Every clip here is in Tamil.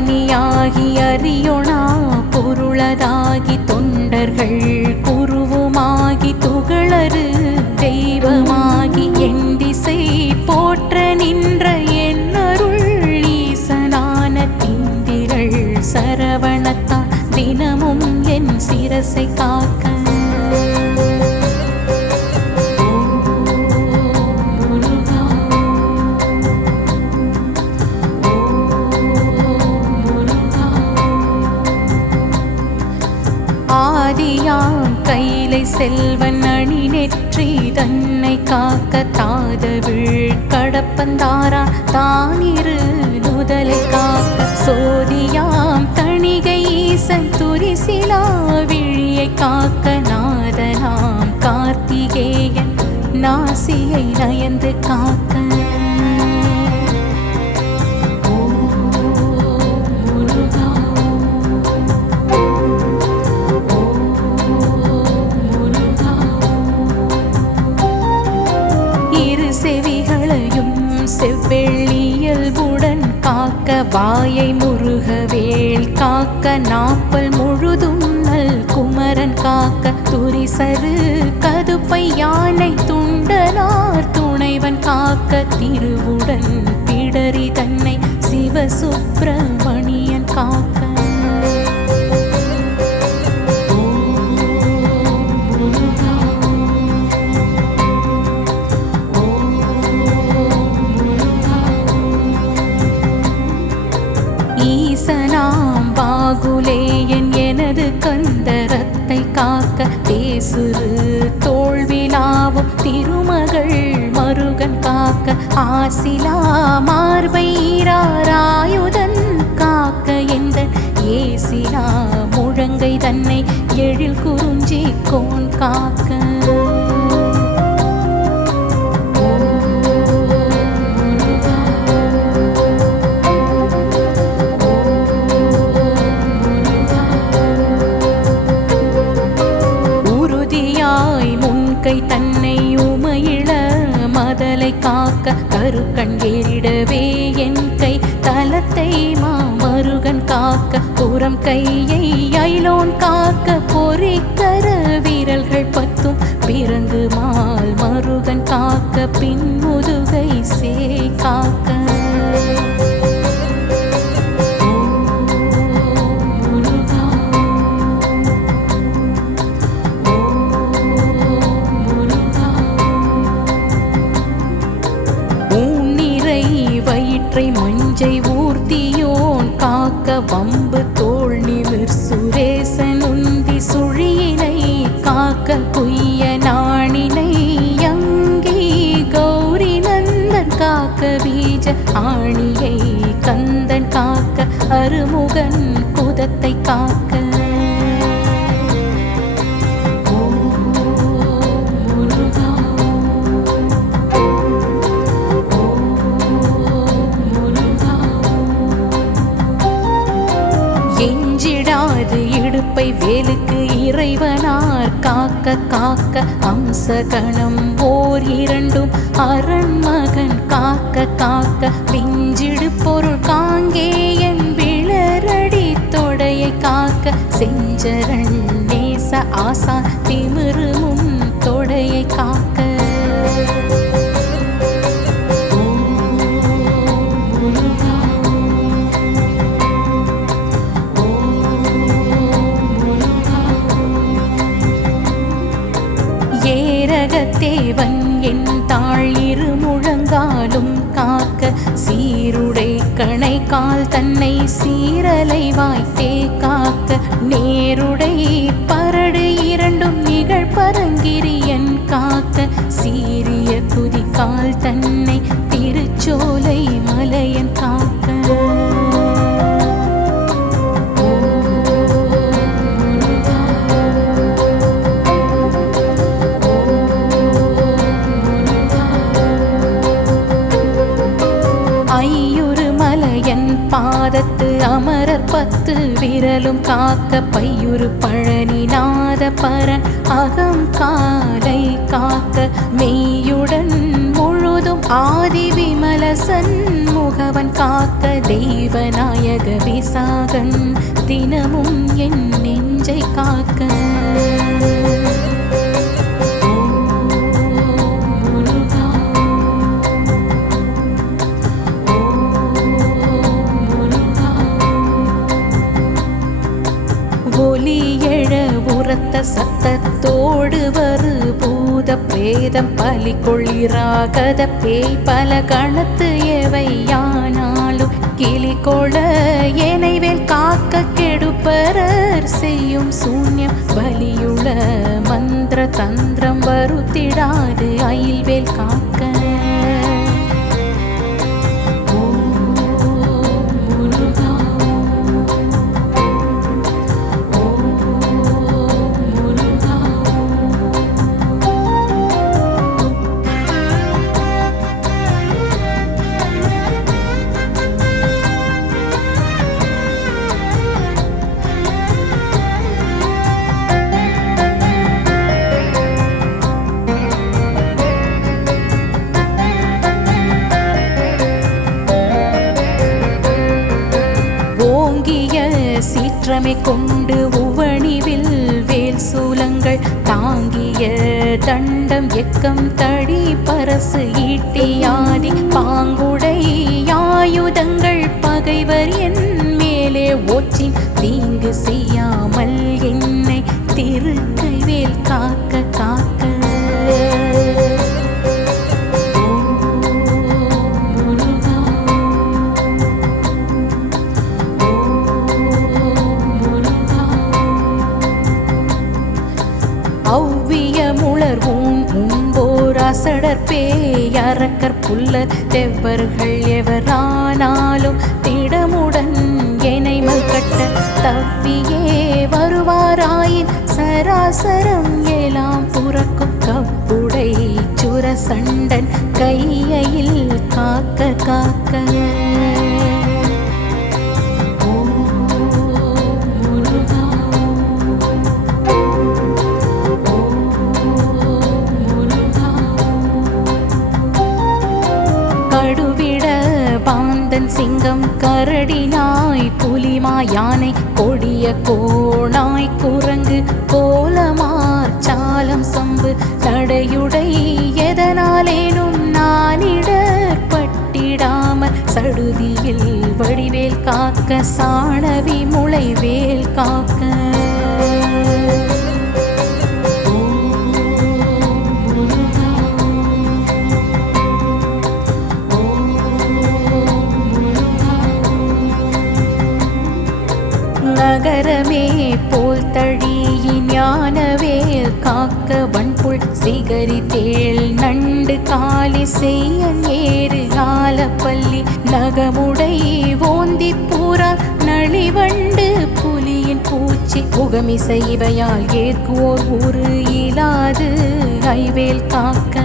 பொருளாகி அறியொணா பொருளதாகி தொண்டர்கள் குருவுமாகி துகளரு தெய்வமாகி என் வாயை வாயை முருகவேல் காக்க நாப்பல் முழுதும் நல் குமரன் காக்க. துரிசரு கதுப்பை யானை துண்டனார் துணைவன் காக்க. திருவுடன் காக்க ஆசிலா மார்பைராராயுதன் காக்க எந்த ஏசிலா முழங்கை தன்னை எழில் குறிஞ்சி கோன் காக்க. காக்க கருக்கண் ஏறிடவே என் கை. தலத்தை மாமருகன் காக்க புறம் கையை ஐலோன் காக்க. பொறிக்கர வீரல்கள் பத்தும் பிறந்து மால் மருகன் காக்க பின் முதுகை சே காக்க. வயிற்றை மஞ்சை ஊர்த்தியோன் காக்க வம்பு தோல் நிமிர் சுரேசன் உந்தி சுழியினை காக்க குய்ய நாணினை அங்கி கௌரி நந்தன் காக்க பீஜ ஆணியை கந்தன் காக்க அருமுகன் காக்க காக்க அம்சகணம் ஓர் இரண்டும் அரண்மகன் காக்க காக்க பிஞ்சிடு சீருடை கணை கால் தன்னை சீரலை வாய்த்தே காக்க நேருடை பரடு இரண்டும் நிகழ் பரங்கிரியன் காக்க சீரிய குதிக்கால் தன்னை திருச்சோலை மலையன் கடலும் காக்க பையுரு பழனி நாத பரன் அகம் காலை காக்க மெய்யுடன் முழுதும் ஆதி விமல சண்முகவன் காக்க தெய்வநாயக விசாகன் தினமும் என் நெஞ்சை காக்க. உரத்த சத்தத்தோடு வரு. பூத பிரேதம் பலி கொள்ளிராகத பேய் பல கணத்து எவையானாலும் கிளி கொள ஏனைவேல் காக்க கெடுப்பரர் செய்யும் சூன்யம் பலியுள மந்திர தந்திரம் வருத்திடாது. அயில்வேல் காக்க சீற்றமை கொண்டு பேயறக்கற் தெவ்வர்கள் எவரானாலும் திடமுடன் என்னை மல்கட்ட தவ்வியே வருவாராயின் சராசரம் எலாம் புறக்கும் கப்புடை சுரசண்டன் கையில் காக்க காக்க சிங்கம் கரடினாய் புலிமா யானை கொடிய கோணாய் குரங்கு கோலமார் சாலம் சம்பு தடையுடை எதனாலேனும் நானிடர் பட்டிடாமல் சடுதியில் வடிவேல் காக்க சாணவி முளைவேல் காக்க. போல் தழியி ஞானவேல் காக்க வன்புள் சிகரி தேள் நண்டு காலி செய்யன் ஏறு ஆலப்பள்ளி நகமுடை ஓந்தி பூரா நளிவண்டு புலியின் பூச்சி புகமிசை இவையால் ஏற்குவோர் ஊரு இலாது ஐவேல் காக்க.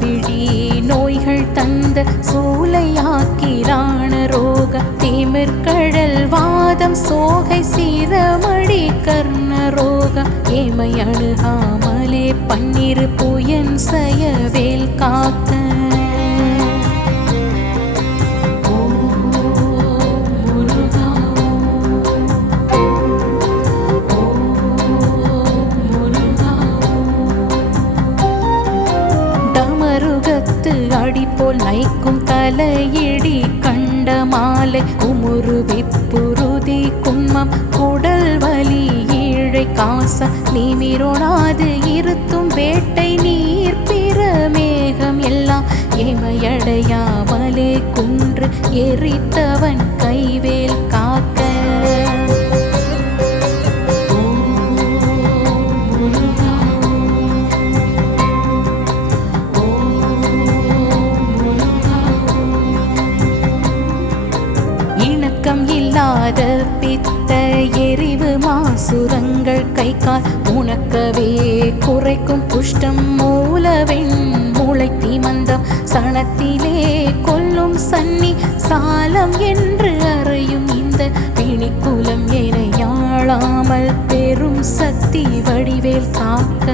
சுமவிழி நோய்கள் தந்த சூளையாக்கிரான ரோக திமிர்கழல் வாதம் சோகை சீரமடி கர்ண ரோக ஏமை அணுகாமலே பன்னிரு புயன் சயவேல் காக்க தலையிடி கண்ட மாலை குமுறு வெப்புருதி கும்மம் குடல் வலி ஈழை காசம் நிமிரோடாது இருத்தும் வேட்டை நீர் பிற மேகம் எல்லாம் ஏமையடையாமலே குன்று எரித்தவன் கைவேல் கா பித்த எரிவு மாசுரங்கள் கை கால் உனக்கவே குறைக்கும் புஷ்டம் மூலவெண் மூளை தீமந்தம் சனத்திலே கொல்லும் சன்னி சாலம் என்று அறையும் இந்த பிணிக்குலம் என யாழாமல் பெரும் சக்தி வடிவேல் காக்க.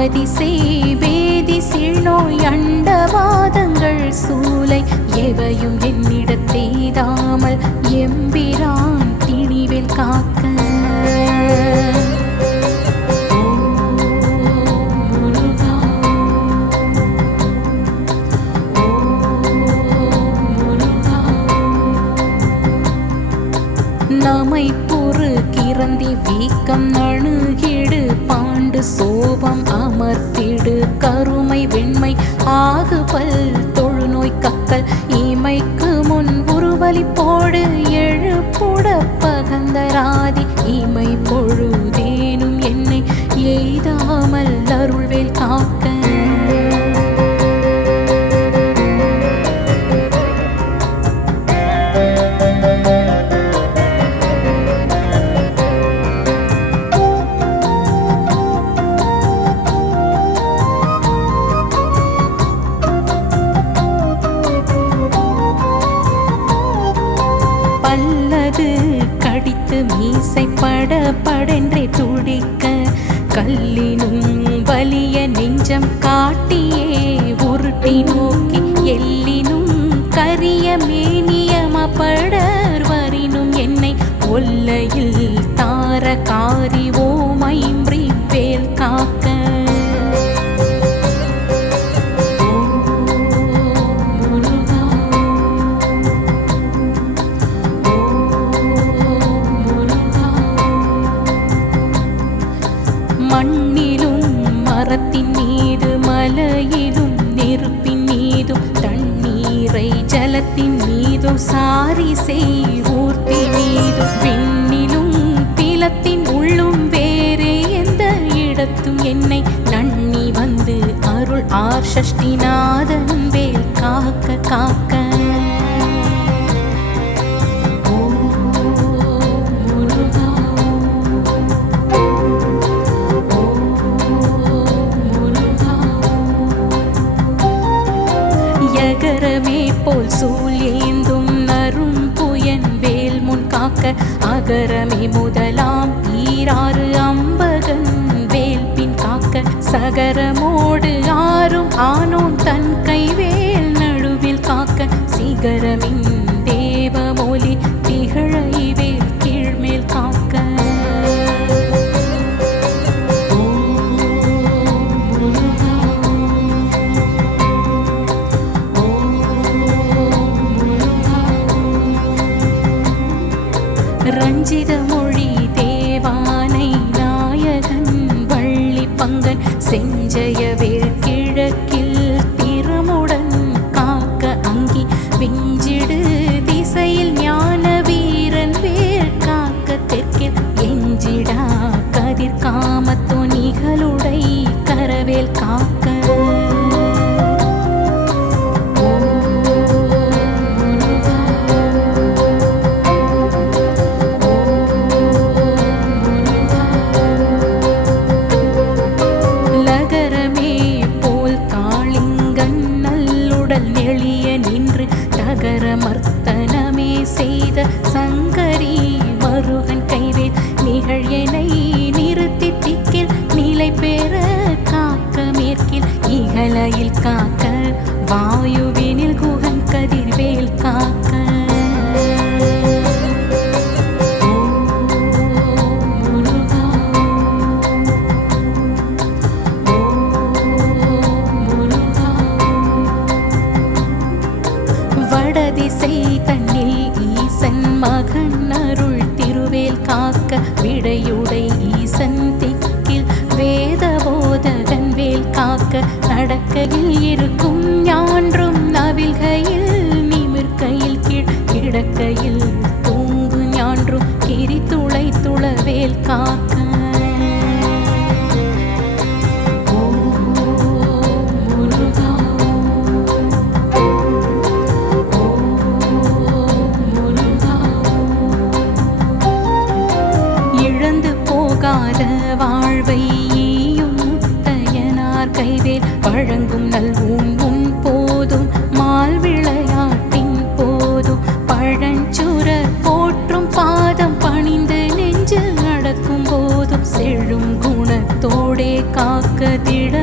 அவதி செய்வேதி சிழ்நோய் அண்டவாதங்கள் சூலை எவையும் என்னிடத்தெய்தாமல் எம்பிரான் திணிவில் காக்க. இடத்தும் என்னை நன்னி வந்து அருள் ஆர் சஷ்டிநாதன் வேல் காக்க காக்க. யகரமே போல் சூழ் ஏந்தும் நரும் புயன் வேல் முன் காக்க அகரமே முதலாம் ஈராறு அம்பர் சகரமோடு ஆறும் ஆனோன் தன் கைவே. கலையில் காக்க நடக்கையில் இருக்கும் ஞான்றும் நவில்கையில் కాక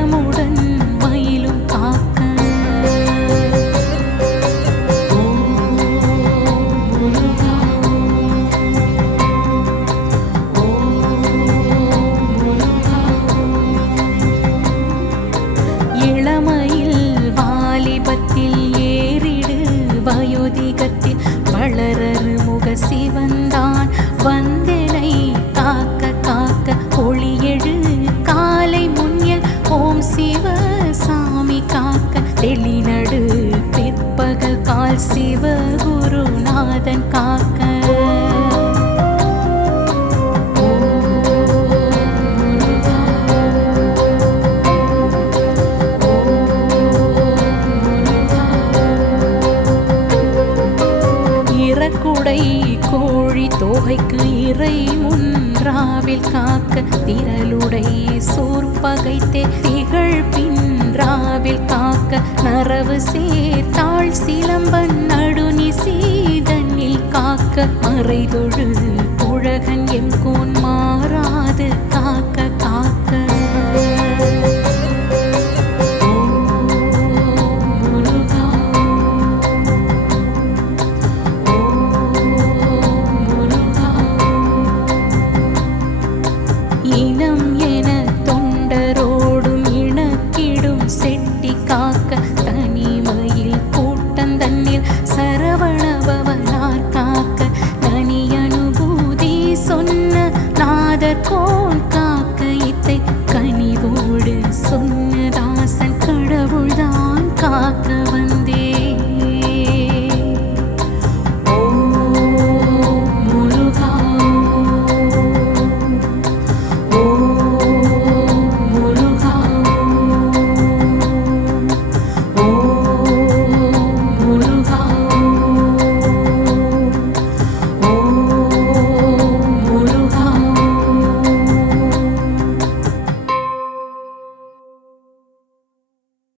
தெளிநடு பிற்பகல் கால் சிவகுருநாதன் காக்க. இறக்குடை கோழி தோகைக்கு இறை முன்றாவில் காக்க. திரளுடைய சோர்பகைத்தே திகழ்பி நன்றாவில் காக்க நரவு சேர்த்தாள். சிலம்பன் நடுநி சீதனில் காக்க மறைதொழு புழகன் எம் கூன்